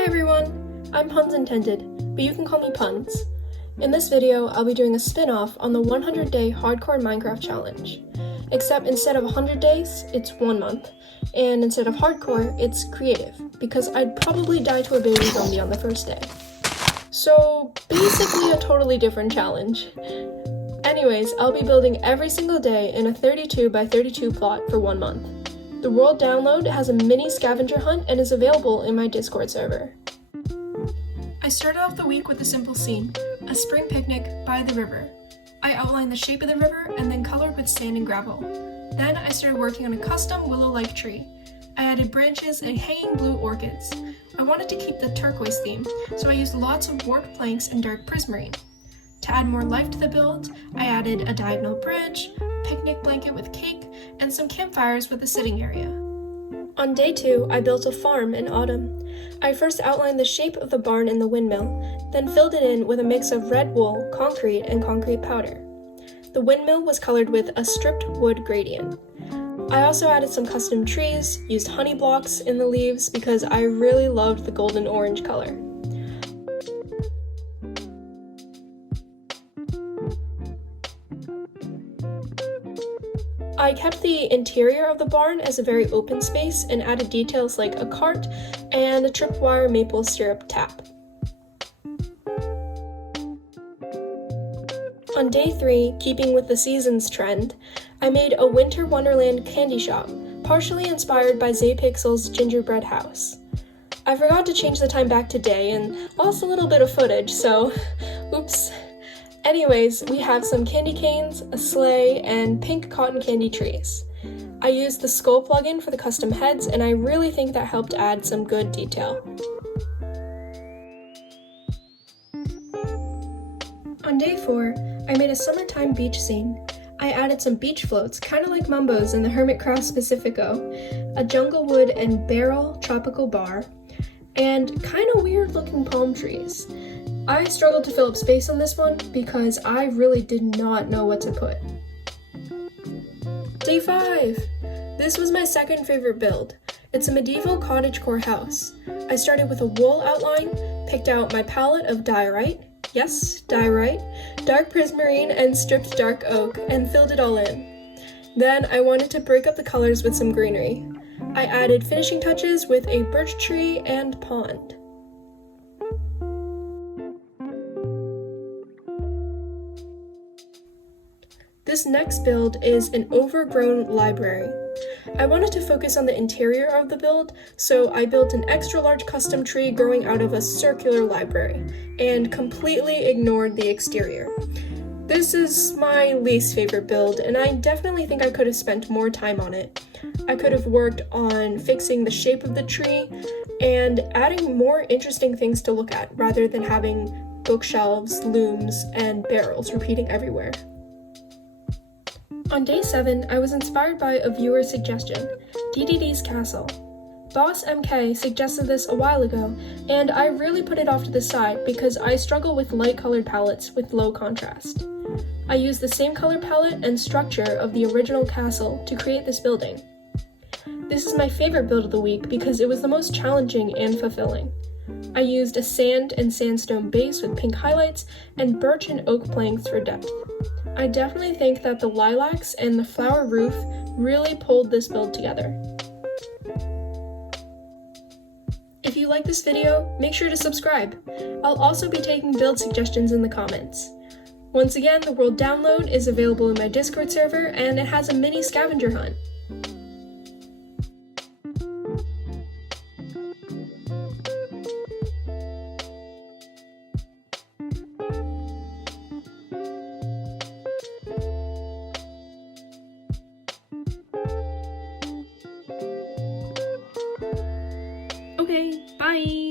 Hi everyone, I'm Punsintended, but you can call me Puns. In this video, I'll be doing a spin-off on the 100-day hardcore Minecraft challenge. Except instead of 100 days, it's 1 month. And instead of hardcore, it's creative, because I'd probably die to a baby zombie on the first day. So basically a totally different challenge. Anyways, I'll be building every single day in a 32 by 32 plot for 1 month. The world download has a mini scavenger hunt and is available in my Discord server. I started off the week with a simple scene, a spring picnic by the river. I outlined the shape of the river and then colored with sand and gravel. Then I started working on a custom willow-like tree. I added branches and hanging blue orchids. I wanted to keep the turquoise theme, so I used lots of warped planks and dark prismarine. To add more life to the build, I added a diagonal bridge, a picnic blanket with cake, and some campfires with a sitting area. On day 2, I built a farm in autumn. I first outlined the shape of the barn and the windmill, then filled it in with a mix of red wool, concrete, and concrete powder. The windmill was colored with a stripped wood gradient. I also added some custom trees, used honey blocks in the leaves because I really loved the golden orange color. I kept the interior of the barn as a very open space and added details like a cart and a tripwire maple syrup tap. On day 3, keeping with the season's trend, I made a Winter Wonderland candy shop, partially inspired by Zaypixel's gingerbread house. I forgot to change the time back to day and lost a little bit of footage, so oops. Anyways, we have some candy canes, a sleigh, and pink cotton candy trees. I used the skull plugin for the custom heads, and I really think that helped add some good detail. On day 4, I made a summertime beach scene. I added some beach floats, kind of like Mumbo's in the Hermitcraft Pacifico, a junglewood and barrel tropical bar, and kind of weird looking palm trees. I struggled to fill up space on this one because I really did not know what to put. Day 5! This was my second favorite build. It's a medieval cottagecore house. I started with a wool outline, picked out my palette of diorite, yes, diorite, dark prismarine, and stripped dark oak, and filled it all in. Then I wanted to break up the colors with some greenery. I added finishing touches with a birch tree and pond. This next build is an Overgrown Library. I wanted to focus on the interior of the build, so I built an extra large custom tree growing out of a circular library, and completely ignored the exterior. This is my least favorite build, and I definitely think I could have spent more time on it. I could have worked on fixing the shape of the tree, and adding more interesting things to look at, rather than having bookshelves, looms, and barrels repeating everywhere. On day 7, I was inspired by a viewer suggestion, Dedede's Castle. Boss MK suggested this a while ago, and I really put it off to the side because I struggle with light-colored palettes with low contrast. I used the same color palette and structure of the original castle to create this building. This is my favorite build of the week because it was the most challenging and fulfilling. I used a sand and sandstone base with pink highlights and birch and oak planks for depth. I definitely think that the lilacs and the flower roof really pulled this build together. If you like this video, make sure to subscribe. I'll also be taking build suggestions in the comments. Once again, the world download is available in my Discord server, and it has a mini scavenger hunt. Okay, bye!